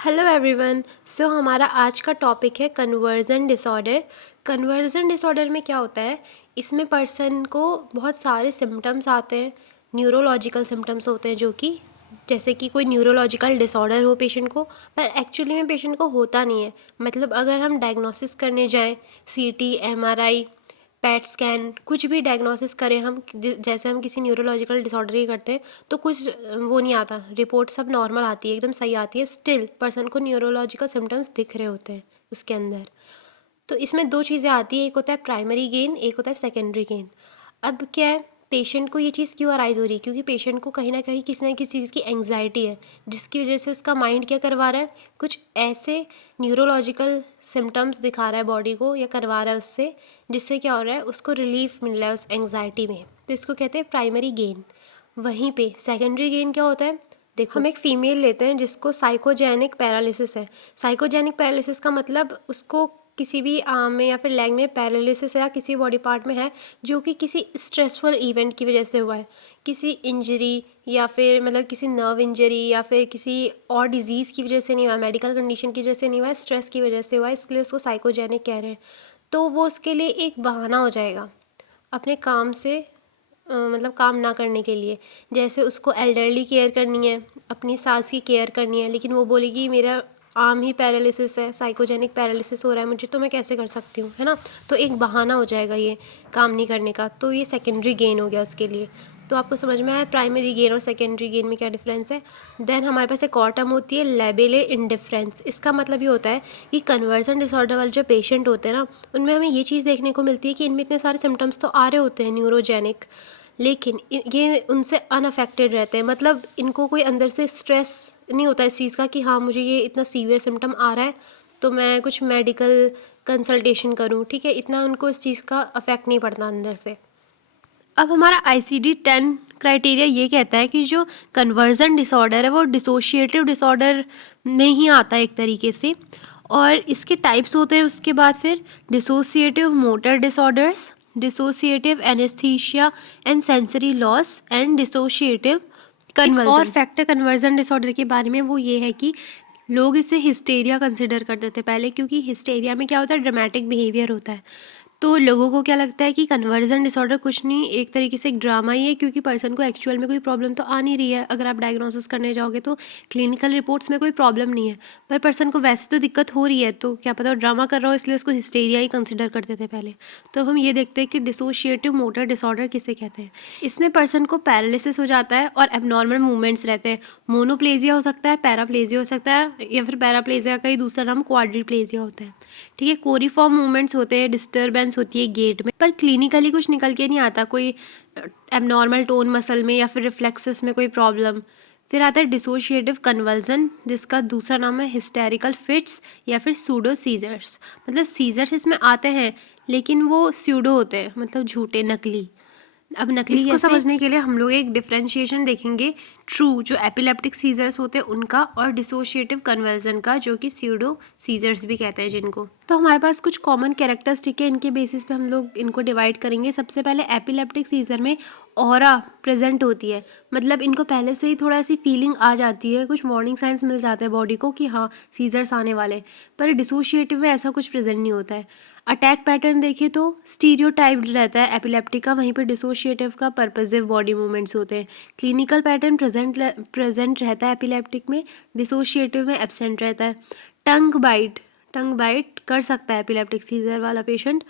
Hello everyone. सो हमारा आज का टॉपिक है कन्वर्जन डिसऑर्डर। कन्वर्जन डिसऑर्डर में क्या होता है, इसमें पर्सन को बहुत सारे सिम्टम्स आते हैं, न्यूरोलॉजिकल सिम्टम्स होते हैं, जो कि जैसे कि कोई न्यूरोलॉजिकल डिसऑर्डर हो पेशेंट को, पर एक्चुअली में पेशेंट को होता नहीं है। मतलब अगर हम डायग्नोसिस करने जाएं, सीटी, एमआरआई, पैट स्कैन, कुछ भी डायग्नोसिस करें हम, जैसे हम किसी न्यूरोलॉजिकल डिसऑर्डर की करते हैं, तो कुछ वो नहीं आता, रिपोर्ट सब नॉर्मल आती है, एकदम सही आती है, स्टिल पर्सन को न्यूरोलॉजिकल सिम्टम्स दिख रहे होते हैं उसके अंदर। तो इसमें दो चीज़ें आती है, एक होता है प्राइमरी गेन, एक होता है सेकेंडरी गेन। अब क्या है, पेशेंट को ये चीज़ क्यों अराइज हो रही है, क्योंकि पेशेंट को कहीं ना कहीं किसी ना किसी चीज़ की एंग्जाइटी है, जिसकी वजह से उसका माइंड क्या करवा रहा है, कुछ ऐसे न्यूरोलॉजिकल सिम्टम्स दिखा रहा है बॉडी को, या करवा रहा है उससे, जिससे क्या हो रहा है, उसको रिलीफ मिल रहा है उस एंग्जाइटी में। तो इसको कहते हैं प्राइमरी गेन। वहीं पे सेकेंडरी गेन क्या होता है, देखो हम एक फ़ीमेल लेते हैं जिसको साइकोजेनिक पैरालिसिस है। साइकोजेनिक पैरालिसिस का मतलब उसको किसी भी आर्म में या फिर लेग में पैरालिसिस या किसी बॉडी पार्ट में है, जो कि किसी स्ट्रेसफुल इवेंट की वजह से हुआ है, किसी इंजरी या फिर मतलब किसी नर्व इंजरी या फिर किसी और डिजीज़ की वजह से नहीं हुआ, मेडिकल कंडीशन की वजह से नहीं हुआ, स्ट्रेस की वजह से हुआ, इसके लिए उसको साइकोजेनिक कह रहे हैं। तो वो उसके लिए एक बहाना हो जाएगा अपने काम से, मतलब काम ना करने के लिए। जैसे उसको एल्डरली केयर करनी है, अपनी सास की केयर करनी है, लेकिन वो बोलेगी मेरा आम ही पैरालिसिस है, साइकोजेनिक पैरालिसिस हो रहा है मुझे, तो मैं कैसे कर सकती हूँ, है ना। तो एक बहाना हो जाएगा ये काम नहीं करने का, तो ये सेकेंडरी गेन हो गया उसके लिए। तो आपको समझ में आया प्राइमरी गेन और सेकेंडरी गेन में क्या डिफरेंस है। देन हमारे पास एक और टर्म होती है लेबेले इंडिफरेंस। इसका मतलब ये होता है कि कन्वर्जन डिसऑर्डर वाले जो पेशेंट होते हैं ना, उनमें हमें ये चीज़ देखने को मिलती है कि इनमें इतने सारे सिम्टम्स तो आ रहे होते हैं न्यूरोजेनिक, लेकिन ये उनसे अनअफेक्टेड रहते हैं। मतलब इनको कोई अंदर से स्ट्रेस नहीं होता इस चीज़ का कि हाँ मुझे ये इतना सीवियर सिम्टम आ रहा है तो मैं कुछ मेडिकल कंसल्टेशन करूँ, ठीक है, इतना उनको इस चीज़ का अफेक्ट नहीं पड़ता अंदर से। अब हमारा ICD-10 क्राइटेरिया ये कहता है कि जो कन्वर्जन डिसऑर्डर है वो डिसोशिएटिव डिसऑर्डर में ही आता है एक तरीके से, और इसके टाइप्स होते हैं उसके बाद फिर dissociative motor disorders, dissociative anaesthesia and sensory loss and dissociative conversion. और फैक्टर कन्वर्जन डिसऑर्डर के बारे में वो ये है कि लोग इसे हिस्टेरिया कंसिडर करते थे पहले, क्योंकि हिस्टेरिया में क्या होता है, ड्रामेटिक बिहेवियर होता है। तो लोगों को क्या लगता है कि कन्वर्जन डिसऑर्डर कुछ नहीं, एक तरीके से एक ड्रामा ही है, क्योंकि पर्सन को एक्चुअल में कोई प्रॉब्लम तो आ नहीं रही है। अगर आप डायग्नोसिस करने जाओगे तो क्लिनिकल रिपोर्ट्स में कोई प्रॉब्लम नहीं है, पर पर्सन को वैसे तो दिक्कत हो रही है, तो क्या पता वो ड्रामा कर रहा हो, इसलिए उसको हिस्टेरिया ही कंसिडर करते थे पहले। तो हम ये देखते हैं कि डिसोशिएटिव मोटर डिसऑर्डर किसे कहते हैं। इसमें पर्सन को पैरालिसिस हो जाता है और एबनॉर्मल मूवमेंट्स रहते हैं। मोनोप्लेजिया हो सकता है, पैराप्लेजिया हो सकता है, या फिर पैराप्लेजिया का ही दूसरा नाम क्वाड्रीप्लेजिया होता है, ठीक है। कोरिफॉर्म मूवमेंट्स होते हैं, डिस्टर्बेंस होती है गेट में, पर क्लिनिकली कुछ निकल के नहीं आता, कोई एबनॉर्मल टोन मसल में या फिर रिफ्लेक्सेस में कोई प्रॉब्लम। फिर आता है डिसोशिएटिव कन्वल्जन, जिसका दूसरा नाम है हिस्टेरिकल फिट्स या फिर सूडो सीजर्स। मतलब सीजर्स इसमें आते हैं लेकिन वो स्यूडो होते हैं, मतलब झूठे, नकली। अब नकली इसको समझने के लिए हम लोग एक डिफरेंशिएशन देखेंगे, ट्रू जो एपिलेप्टिक सीजर्स होते हैं उनका, और डिसोशिएटिव कन्वर्जन का, जो कि स्यूडो सीजर्स भी कहते हैं जिनको। तो हमारे पास कुछ कॉमन कैरेक्टरिस्टिक है, इनके बेसिस पे हम लोग इनको डिवाइड करेंगे। सबसे पहले एपिलेप्टिक सीजर में ऑरा प्रेजेंट होती है, मतलब इनको पहले से ही थोड़ा ऐसी फीलिंग आ जाती है, कुछ वार्निंग साइंस मिल जाते हैं बॉडी को कि हाँ सीजर्स आने वाले। पर डिसोशिएटिव में ऐसा कुछ प्रेजेंट नहीं होता है। अटैक पैटर्न देखें तो स्टीरियोटाइप्ड रहता है एपिलेप्टिक का, वहीं पे डिसोशिएटिव का पर्पसिव बॉडी मूवमेंट्स होते हैं। क्लिनिकल पैटर्न प्रेजेंट रहता है एपिलेप्टिक में, डिसोशिएटिव में एब्सेंट रहता है। टंग बाइट कर सकता है एपिलेप्टिक सीजर वाला पेशेंट,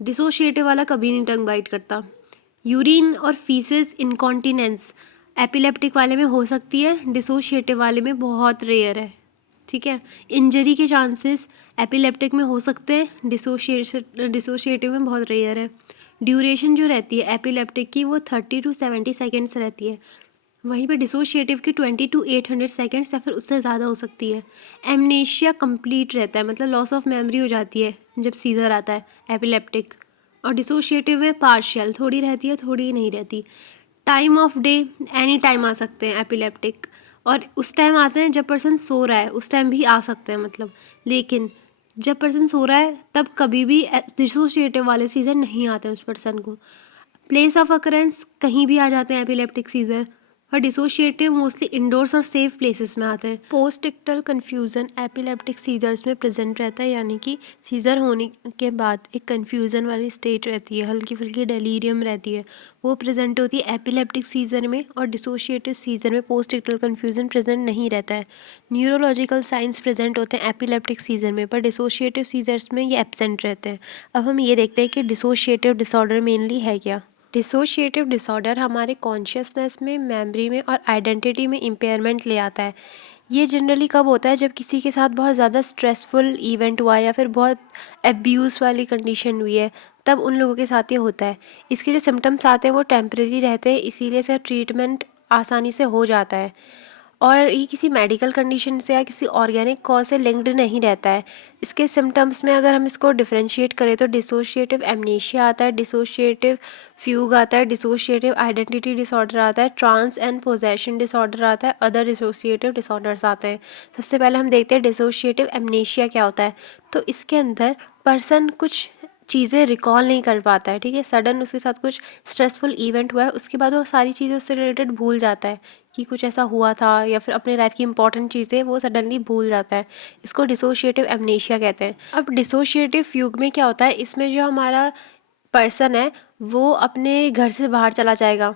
डिसोशिएटिव वाला कभी नहीं टंग बाइट करता। यूरिन और फीसेस इनकॉन्टिनेंस एपिलेप्टिक वाले में हो सकती है, डिसोशिएटिव वाले में बहुत रेयर है, ठीक है। इंजरी के चांसेस एपिलेप्टिक में हो सकते हैं, डिसोशिएटिव में बहुत रेयर है। ड्यूरेशन जो रहती है एपिलेप्टिक की वो 30 to 70 सेकेंड्स रहती है, वहीं पे डिसोशिएटिव की 20 to 800 सेकेंड्स या फिर उससे ज़्यादा हो सकती है। एमनेशिया कंप्लीट रहता है, मतलब लॉस ऑफ मेमोरी हो जाती है जब सीजर आता है एपिलेप्टिक, और डिसोशिएटिव में पार्शियल, थोड़ी रहती है थोड़ी नहीं रहती। Time of day any time आ सकते हैं एपिलेप्टिक, और उस टाइम आते हैं जब पर्सन सो रहा है, उस टाइम भी आ सकते हैं मतलब, लेकिन जब पर्सन सो रहा है तब कभी भी डिसोशिएटिव वाले सीजन नहीं आते उस पर्सन को। प्लेस ऑफ अकरेंस कहीं भी आ जाते हैं एपिलेप्टिक सीजर, और डिसोशिएटिव मोस्टली इंडोर्स और सेफ प्लेसेस में आते हैं। पोस्ट इक्टल कन्फ्यूज़न एपिलेप्टिक सीजर्स में प्रेजेंट रहता है, यानी कि सीजर होने के बाद एक कन्फ्यूज़न वाली स्टेट रहती है, हल्की फुल्की डेलीरियम रहती है, वो प्रेजेंट होती है एपिलेप्टिक सीजर में। और डिसोशिएटिव सीजर में पोस्ट इक्टल कन्फ्यूज़न प्रेजेंट नहीं रहता है। न्यूरोलॉजिकल साइंस प्रेजेंट होते हैं एपिलेप्टिक सीजर में, पर डिसोशिएटिव सीजर्स में ये एब्सेंट रहते हैं। अब हम ये देखते हैं कि डिसोशिएटिव डिसऑर्डर मेनली है क्या। डिसोशिएटिव डिसऑर्डर हमारे कॉन्शियसनेस में, मेमोरी में और आइडेंटिटी में इम्पेयरमेंट ले आता है। ये जनरली कब होता है, जब किसी के साथ बहुत ज़्यादा स्ट्रेसफुल इवेंट हुआ है या फिर बहुत एब्यूज़ वाली कंडीशन हुई है, तब उन लोगों के साथ ये होता है। इसके जो सिम्टम्स आते हैं वो टेम्परेरी रहते हैं, इसीलिए इसका ट्रीटमेंट आसानी से हो जाता है। और ये किसी मेडिकल कंडीशन से या किसी ऑर्गेनिक कॉज से लिंक्ड नहीं रहता है। इसके सिम्टम्स में अगर हम इसको डिफरेंशिएट करें तो डिसोशिएटिव एमनेशिया आता है, डिसोशिएटिव फ्यूग आता है, डिसोशिएटिव आइडेंटिटी डिसऑर्डर आता है, ट्रांस एंड पोजेशन डिसऑर्डर आता है, अदर डिसोशिएटिव डिसऑर्डर्स आते हैं। सबसे पहले हम देखते हैं डिसोशिएटिव एमनेशिया क्या होता है। तो इसके अंदर पर्सन कुछ चीज़ें रिकॉल नहीं कर पाता है, ठीक है। सडन उसके साथ कुछ स्ट्रेसफुल इवेंट हुआ है, उसके बाद वो सारी चीज़ें उससे रिलेटेड भूल जाता है कि कुछ ऐसा हुआ था, या फिर अपने लाइफ की इंपॉर्टेंट चीज़ें वो सडनली भूल जाता है। इसको डिसोशिएटिव एमनेशिया कहते हैं। अब डिसोशिएटिव फ्यूग में क्या होता है, इसमें जो हमारा पर्सन है वो अपने घर से बाहर चला जाएगा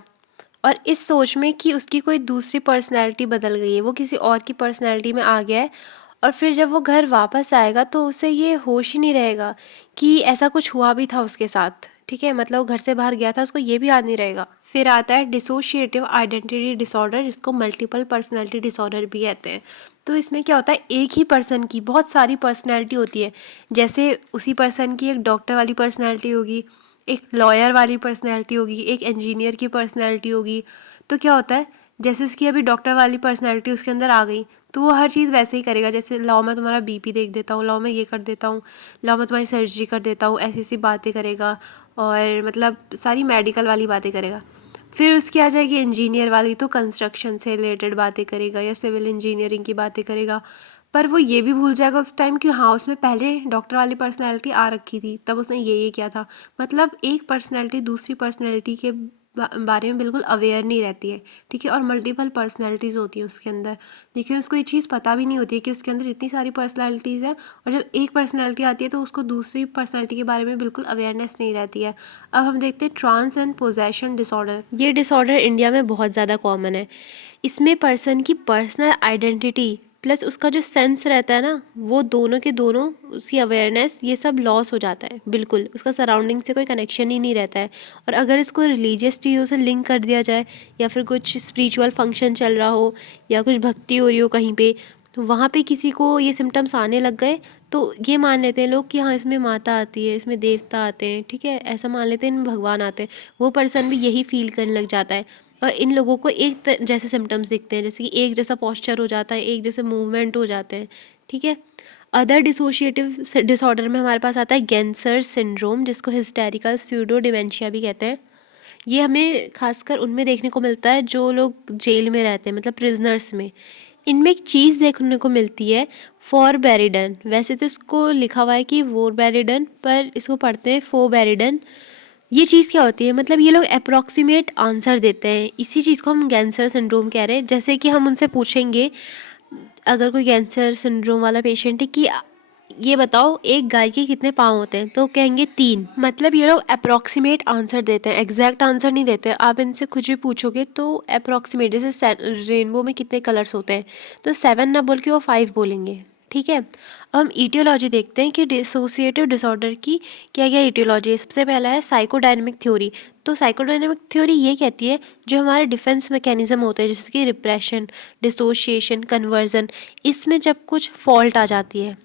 और इस सोच में कि उसकी कोई दूसरी पर्सनैलिटी बदल गई है, वो किसी और की पर्सनैलिटी में आ गया है। और फिर जब वो घर वापस आएगा तो उसे ये होश ही नहीं रहेगा कि ऐसा कुछ हुआ भी था उसके साथ, ठीक है। मतलब वो घर से बाहर गया था, उसको ये भी याद नहीं रहेगा। फिर आता है डिसोशिएटिव आइडेंटिटी डिसऑर्डर, जिसको मल्टीपल पर्सनैलिटी डिसऑर्डर भी कहते हैं। तो इसमें क्या होता है, एक ही पर्सन की बहुत सारी पर्सनैलिटी होती है। जैसे उसी पर्सन की एक डॉक्टर वाली पर्सनैलिटी होगी, एक लॉयर वाली पर्सनैलिटी होगी, एक इंजीनियर की पर्सनैलिटी होगी। तो क्या होता है, जैसे उसकी अभी डॉक्टर वाली पर्सनैलिटी उसके अंदर आ गई तो वो हर चीज़ वैसे ही करेगा। जैसे लाओ मैं तुम्हारा बीपी देख देता हूँ, लाओ मैं ये कर देता हूँ, लाओ मैं तुम्हारी सर्जरी कर देता हूँ, ऐसी ऐसी बातें करेगा और मतलब सारी मेडिकल वाली बातें करेगा। फिर उसकी आ जाएगी इंजीनियर वाली, तो कंस्ट्रक्शन से रिलेटेड बातें करेगा या सिविल इंजीनियरिंग की बातें करेगा। पर वो ये भी भूल जाएगा उस टाइम कि हाँ उसमें पहले डॉक्टर वाली पर्सनैलिटी आ रखी थी, तब उसने ये किया था। मतलब एक पर्सनैलिटी दूसरी पर्सनैलिटी के बारे में बिल्कुल अवेयर नहीं रहती है, ठीक है। और मल्टीपल पर्सनैलिटीज़ होती हैं उसके अंदर, लेकिन उसको ये चीज़ पता भी नहीं होती है कि उसके अंदर इतनी सारी पर्सनैलिटीज़ हैं। और जब एक पर्सनैलिटी आती है तो उसको दूसरी पर्सनैलिटी के बारे में बिल्कुल अवेयरनेस नहीं रहती है। अब हम देखते हैं ट्रांस एंड पोजेशन डिसऑर्डर। ये डिसऑर्डर इंडिया में बहुत ज़्यादा कॉमन है। इसमें पर्सन की पर्सनल आइडेंटिटी प्लस उसका जो सेंस रहता है ना, वो दोनों के दोनों, उसकी अवेयरनेस, ये सब लॉस हो जाता है बिल्कुल। उसका सराउंडिंग से कोई कनेक्शन ही नहीं रहता है। और अगर इसको रिलीजियस चीज़ों से लिंक कर दिया जाए या फिर कुछ स्पिरिचुअल फंक्शन चल रहा हो या कुछ भक्ति हो रही हो कहीं पे, तो वहाँ पे किसी को ये सिम्टम्स आने लग गए तो ये मान लेते हैं लोग कि हाँ इसमें माता आती है, इसमें देवता आते हैं, ठीक है, ऐसा मान लेते हैं, इनमें भगवान आते हैं। वो पर्सन भी यही फील करने लग जाता है। और इन लोगों को एक जैसे सिम्टम्स दिखते हैं, जैसे कि एक जैसा पोस्चर हो जाता है, एक जैसे मूवमेंट हो जाते हैं, ठीक है। अदर डिसोशिएटिव डिसऑर्डर में हमारे पास आता है गैंसर सिंड्रोम, जिसको हिस्टेरिकल स्यूडो डिमेंशिया भी कहते हैं। ये हमें खासकर उनमें देखने को मिलता है जो लोग जेल में रहते हैं, मतलब प्रिजनर्स में। इनमें एक चीज़ देखने को मिलती है, फॉरबेरिडन। वैसे तो इसको लिखा हुआ है कि वोरबेरिडन, पर इसको पढ़ते हैं फोबेरिडन। ये चीज़ क्या होती है, मतलब ये लोग अप्रॉक्सीमेट आंसर देते हैं, इसी चीज़ को हम कैंसर सिंड्रोम कह रहे हैं। जैसे कि हम उनसे पूछेंगे, अगर कोई कैंसर सिंड्रोम वाला पेशेंट है, कि ये बताओ एक गाय के कितने पाँव होते हैं, तो कहेंगे 3। मतलब ये लोग अप्रॉक्सीमेट आंसर देते हैं, एग्जैक्ट आंसर नहीं देते। आप इनसे कुछ भी पूछोगे तो अप्रॉक्सीमेट, जैसे रेनबो में कितने कलर्स होते हैं, तो 7 ना बोल के वो 5 बोलेंगे, ठीक है। अब हम ईटियोलॉजी देखते हैं कि डिसोसिएटिव डिसऑर्डर की क्या क्या ईटियोलॉजी है। सबसे पहला है साइकोडायनेमिक थ्योरी। तो साइकोडायनेमिक थ्योरी ये कहती है जो हमारे डिफेंस मैकेनिज्म होते हैं, जैसे कि रिप्रेशन, डिसोशिएशन, कन्वर्जन, इसमें जब कुछ फॉल्ट आ जाती है।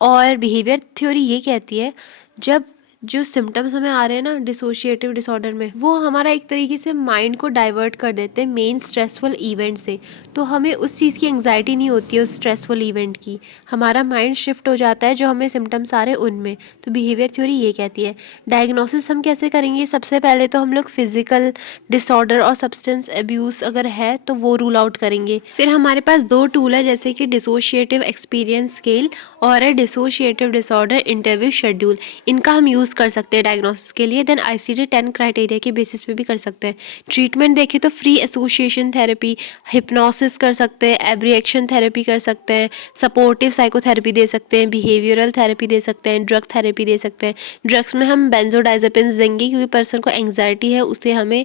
और बिहेवियर थ्योरी ये कहती है जब जो सिम्टम्स हमें आ रहे हैं ना डिसोशिएटिव डिसऑर्डर में, वो हमारा एक तरीके से माइंड को डाइवर्ट कर देते हैं मेन स्ट्रेसफुल इवेंट से। तो हमें उस चीज़ की एंग्जाइटी नहीं होती है उस स्ट्रेसफुल इवेंट की, हमारा माइंड शिफ्ट हो जाता है जो हमें सिम्टम्स आ रहे हैं उनमें। तो बिहेवियर थ्योरी ये कहती है। डायग्नोसिस हम कैसे करेंगे, सबसे पहले तो हम लोग फिजिकल डिसऑर्डर और सब्सटेंस अब्यूज़ अगर है तो वो रूल आउट करेंगे। फिर हमारे पास 2 टूल है, जैसे कि डिसोशिएटिव एक्सपीरियंस स्केल और डिसोशिएटिव डिसऑर्डर इंटरव्यू शेड्यूल। इनका हम यूज़ यूज़ कर सकते हैं डायग्नोसिस के लिए। देन ICD-10 क्राइटेरिया के बेसिस पे भी कर सकते हैं। ट्रीटमेंट देखें तो फ्री एसोसिएशन थेरेपी, हिप्नोसिस कर सकते हैं, एब्रिएक्शन थेरेपी कर सकते हैं, सपोर्टिव साइकोथेरेपी दे सकते हैं, बिहेवियरल थेरेपी दे सकते हैं, ड्रग थेरेपी दे सकते हैं। ड्रग्स में हम बेंजोडाइजेपिन्स देंगे क्योंकि पर्सन को एंग्जाइटी है, उसे हमें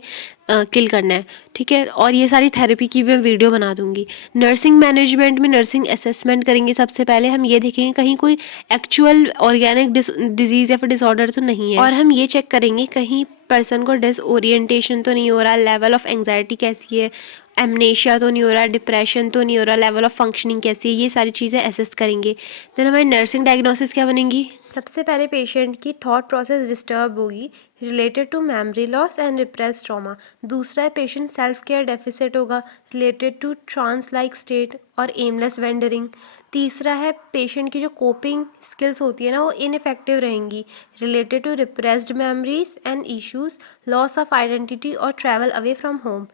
किल करना है, ठीक है। और ये सारी थेरेपी की भी मैं वीडियो बना दूंगी। नर्सिंग मैनेजमेंट में नर्सिंग असेसमेंट करेंगे। सबसे पहले हम ये देखेंगे कहीं कोई एक्चुअल ऑर्गेनिक डिजीज़ या फिर डिसऑर्डर तो नहीं है, और हम ये चेक करेंगे कहीं पर्सन को डिसओरिएंटेशन तो नहीं हो रहा, लेवल ऑफ एंग्जाइटी कैसी है, एमनेशिया तो नहीं हो रहा, डिप्रेशन तो नहीं हो रहा, लेवल ऑफ फंक्शनिंग कैसी है, ये सारी चीज़ें असेस करेंगे। देन हमारी नर्सिंग डायग्नोसिस क्या बनेंगी? सबसे पहले पेशेंट की थॉट प्रोसेस डिस्टर्ब होगी related to memory loss and repress trauma. दूसरा है पेशेंट सेल्फ केयर डेफिसिट होगा related to trance like state और एमलेस वेंडरिंग। तीसरा है पेशेंट की जो कोपिंग स्किल्स होती है ना, वो इनफेक्टिव रहेंगी related to repressed memories and issues, loss of identity और ट्रैवल अवे फ्रॉम होम।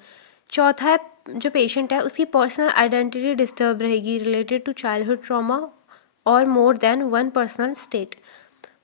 चौथा है जो पेशेंट है उसकी पर्सनल आइडेंटिटी डिस्टर्ब रहेगी रिलेटेड टू चाइल्डहुड ट्रॉमा और more than one personal state.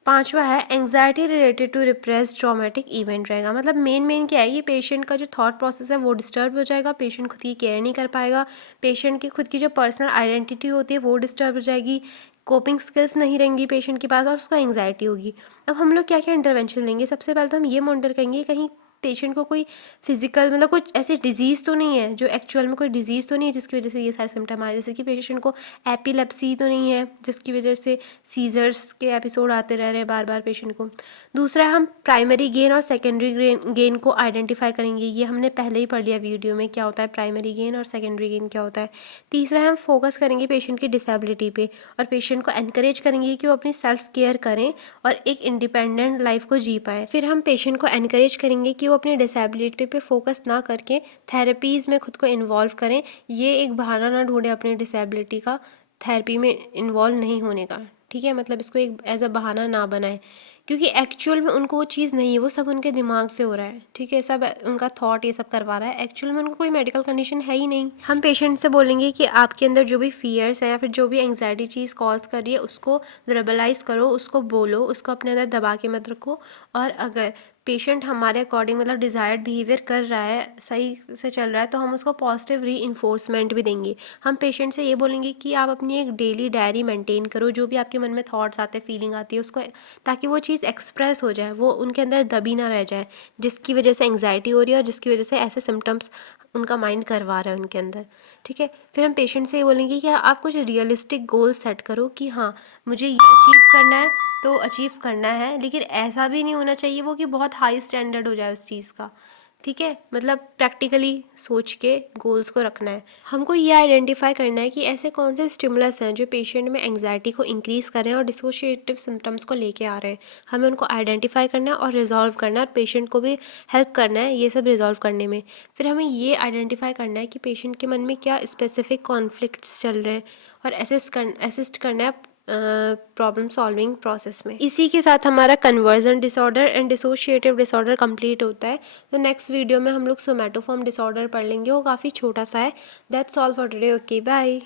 पांचवा है anxiety related to repressed traumatic event रहेगा। मतलब मेन क्या है, ये पेशेंट का जो थॉट प्रोसेस है वो डिस्टर्ब हो जाएगा, पेशेंट खुद की केयर नहीं कर पाएगा, पेशेंट की खुद की जो पर्सनल आइडेंटिटी होती है वो डिस्टर्ब हो जाएगी, कोपिंग स्किल्स नहीं रहेंगी पेशेंट के पास और उसको एंग्जाइटी होगी। अब हम लोग क्या क्या इंटरवेंशन लेंगे? सबसे पहले तो हम ये मॉनिटर करेंगे कहीं पेशेंट को कोई फिजिकल मतलब कुछ ऐसी डिजीज़ तो नहीं है, जो एक्चुअल में कोई डिजीज़ तो नहीं है जिसकी वजह से ये सारे सिम्टम आ रहे हैं। जैसे कि पेशेंट को एपिलेप्सी तो नहीं है जिसकी वजह से सीजर्स के एपिसोड आते रह रहे हैं बार बार पेशेंट को। दूसरा हम प्राइमरी गेन और सेकेंडरी गेन को आइडेंटिफाई करेंगे। ये हमने पहले ही पढ़ लिया वीडियो में, क्या होता है प्राइमरी गेन और सेकेंडरी गेन क्या होता है। तीसरा हम फोकस करेंगे पेशेंट की डिसेबिलिटी पे और पेशेंट को एनकरेज करेंगे कि वो अपनी सेल्फ केयर करें और एक इंडिपेंडेंट लाइफ को जी पाए। फिर हम पेशेंट को एनकरेज करेंगे कि वो अपनी डिसेबिलिटी पे फोकस ना करके थेरेपीज़ में खुद को इन्वॉल्व करें। ये एक बहाना ना ढूंढे अपने डिसेबिलिटी का थेरेपी में इन्वॉल्व नहीं होने का, ठीक है। मतलब इसको एक एज अ बहाना ना बनाए क्योंकि एक्चुअल में उनको वो चीज़ नहीं है, वो सब उनके दिमाग से हो रहा है, ठीक है। सब उनका थॉट ये सब करवा रहा है, एक्चुअल में उनको कोई मेडिकल कंडीशन है ही नहीं। हम पेशेंट से बोलेंगे कि आपके अंदर जो भी फियर्स है या फिर जो भी एंग्जाइटी चीज़ कॉज कर रही है उसको वर्बलाइज करो, उसको बोलो, उसको अपने अंदर दबा के मत रखो। और अगर पेशेंट हमारे अकॉर्डिंग मतलब डिज़ायर्ड बिहेवियर कर रहा है, सही से चल रहा है, तो हम उसको पॉजिटिव री इन्फोर्समेंट भी देंगे। हम पेशेंट से ये बोलेंगे कि आप अपनी एक डेली डायरी मेंटेन करो, जो भी आपके मन में थॉट्स आते हैं, फीलिंग आती है उसको, ताकि वो चीज़ एक्सप्रेस हो जाए, वो उनके अंदर दबी ना रह जाए, जिसकी वजह से एंग्जाइटी हो रही है और जिसकी वजह से ऐसे सिम्टम्स उनका माइंड करवा रहा है उनके अंदर, ठीक है। फिर हम पेशेंट से ये बोलेंगे कि आप कुछ रियलिस्टिक गोल सेट करो कि हाँ मुझे ये अचीव करना है तो अचीव करना है, लेकिन ऐसा भी नहीं होना चाहिए वो कि बहुत हाई स्टैंडर्ड हो जाए उस चीज़ का, ठीक है। मतलब प्रैक्टिकली सोच के गोल्स को रखना है। हमको ये आइडेंटिफाई करना है कि ऐसे कौन से स्टिमुलस हैं जो पेशेंट में एंग्जाइटी को इंक्रीज़ कर रहे हैं और डिसोशिएटिव सिम्टम्स को लेके आ रहे हैं। हमें उनको आइडेंटिफाई करना है और रिजॉल्व करना है और पेशेंट को भी हेल्प करना है ये सब रिजॉल्व करने में। फिर हमें ये आइडेंटिफाई करना है कि पेशेंट के मन में क्या स्पेसिफिक कॉन्फ्लिक्ट्स चल रहे हैं और असिस्ट करना है प्रॉब्लम सॉल्विंग प्रोसेस में। इसी के साथ हमारा conversion disorder and dissociative disorder complete होता है। तो नेक्स्ट वीडियो में हम लोग सोमैटोफॉर्म डिसऑर्डर पढ़ लेंगे, वो काफ़ी छोटा सा है। That's all for today, okay bye.